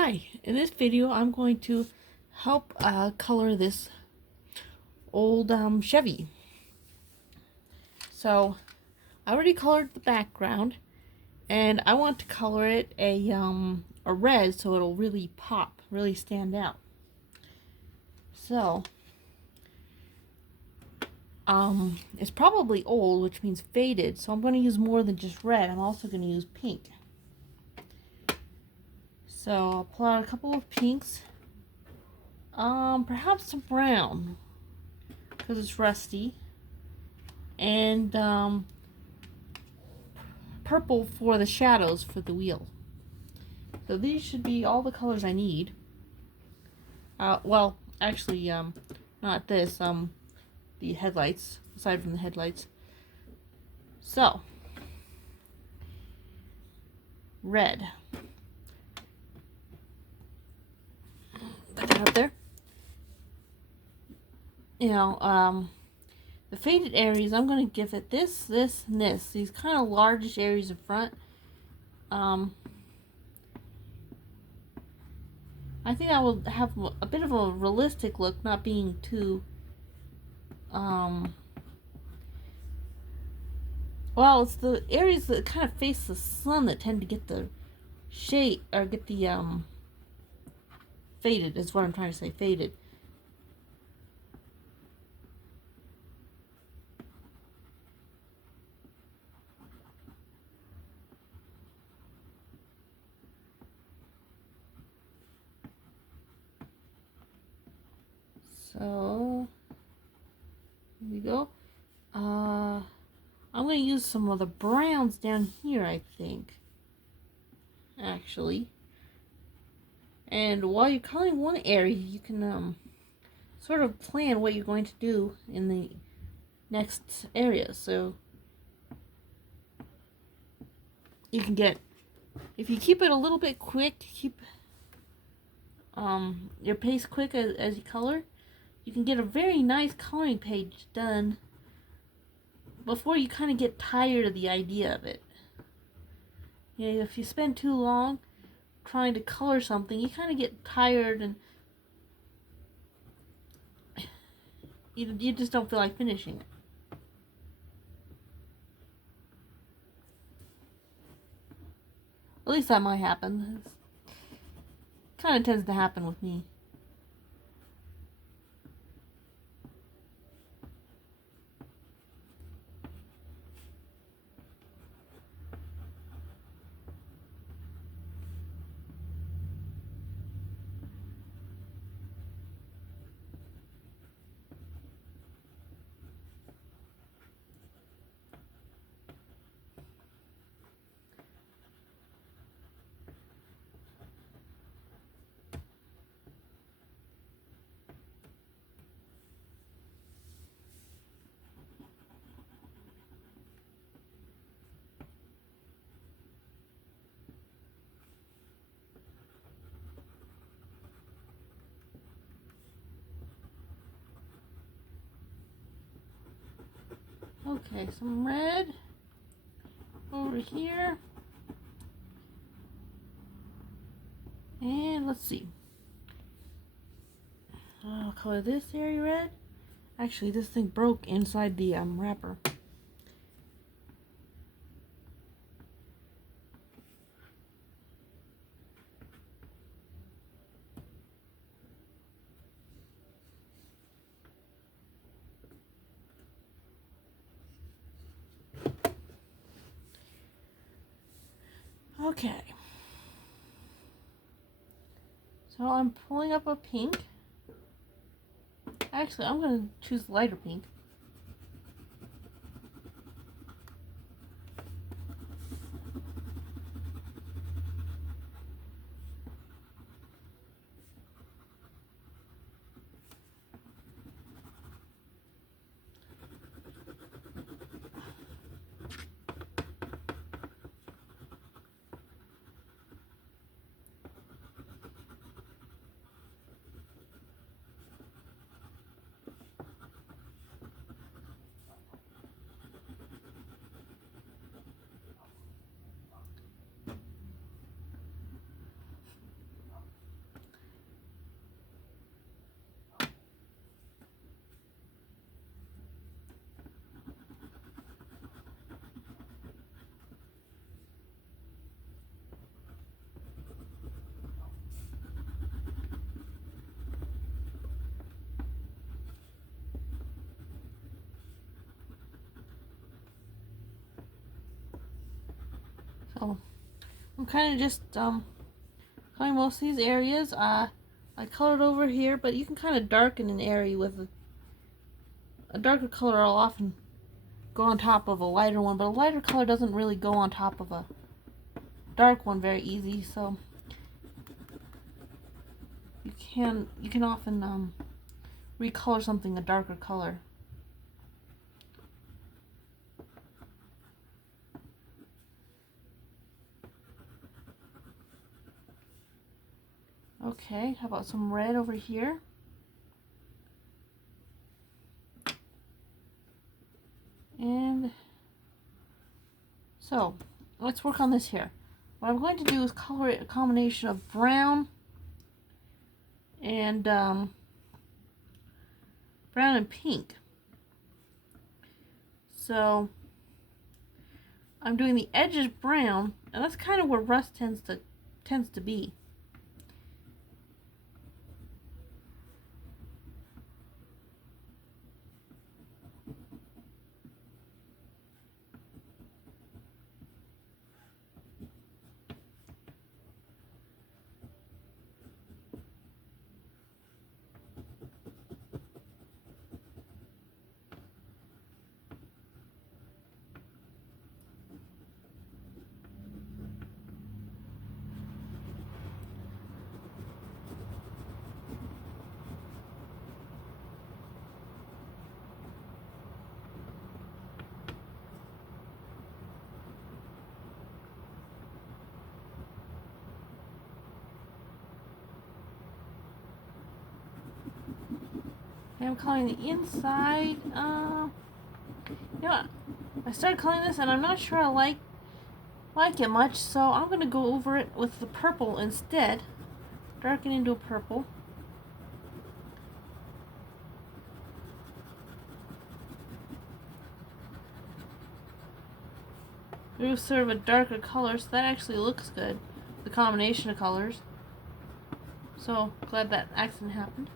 Hi, in this video I'm going to help color this old Chevy. So I already colored the background and I want to color it a red so it'll really pop, really stand out. So it's probably old, which means faded, so I'm going to use more than just red. I'm also going to use pink. So I'll pull out a couple of pinks. Perhaps some brown, because it's rusty. And purple for the shadows for the wheel. So these should be all the colors I need. Well, actually, not this, the headlights, aside from the headlights. So, red. Put that up there. You know, the faded areas, I'm going to give it this, this, and this. These kind of largish areas in front. I think I will have a bit of a realistic look, not being too, well, it's the areas that kind of face the sun that tend to get the shade, or get the, faded, is what I'm trying to say, faded. So, here we go. I'm going to use some of the browns down here, I think. Actually. And while you're coloring one area, you can, sort of plan what you're going to do in the next area. So, you can get, if you keep it a little bit quick, keep, your pace quick as you color, you can get a very nice coloring page done before you kind of get tired of the idea of it. You know, if you spend too long trying to color something, you kind of get tired and you just don't feel like finishing it. At least that might happen. It kind of tends to happen with me. Okay, some red over here. And let's see. I'll color this area red. Actually, this thing broke inside the wrapper. Okay. So I'm pulling up a pink. Actually, I'm going to choose lighter pink. I'm kind of just coloring most of these areas. I colored over here, but you can kind of darken an area with a darker color. Will often go on top of a lighter one, but a lighter color doesn't really go on top of a dark one very easy. So you can often recolor something a darker color. Okay, how about some red over here? And so, let's work on this here. What I'm going to do is color it a combination of brown and pink. So, I'm doing the edges brown, and that's kind of where rust tends to be. And I'm coloring the inside. You know what? I started coloring this, and I'm not sure I like it much, so I'm gonna go over it with the purple instead. Darken into a purple. It was sort of a darker color, so that actually looks good. The combination of colors. So glad that accident happened.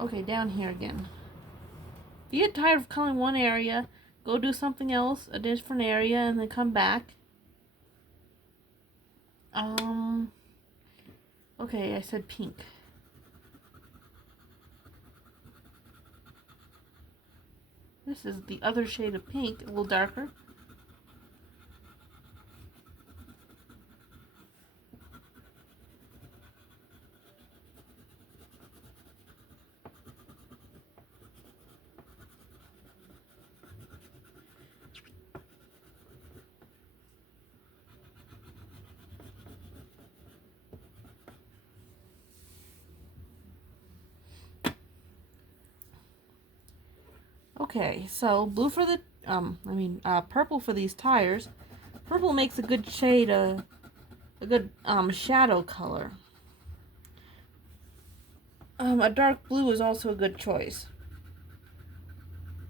Okay, down here again. If you get tired of coloring one area, go do something else, a different area, and then come back. Okay, I said pink. This is the other shade of pink, a little darker. Okay, so blue for the, purple for these tires. Purple makes a good shade, a good shadow color. A dark blue is also a good choice.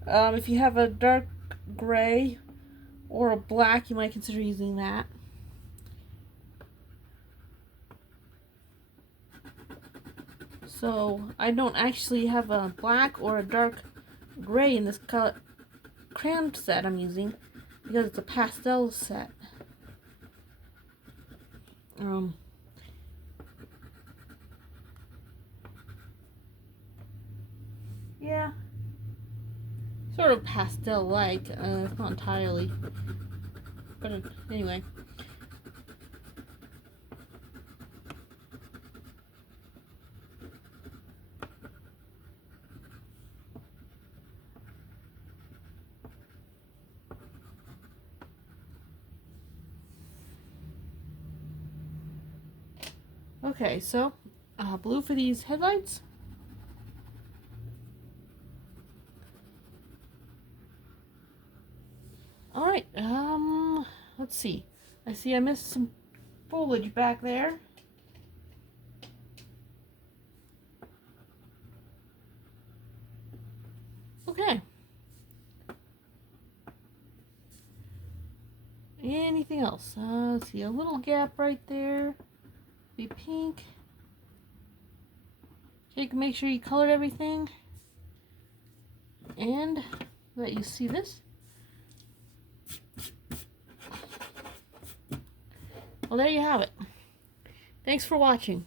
If you have a dark gray or a black, you might consider using that. So I don't actually have a black or a dark gray in this color crayon set I'm using because it's a pastel set. Yeah, sort of pastel-like. Not entirely, but anyway. Okay, so blue for these headlights. All right. Let's see. I see I missed some foliage back there. Okay. Anything else? Let's see, a little gap right there. Be pink. Okay, you can make sure you colored everything. And that you see this. Well, there you have it. Thanks for watching.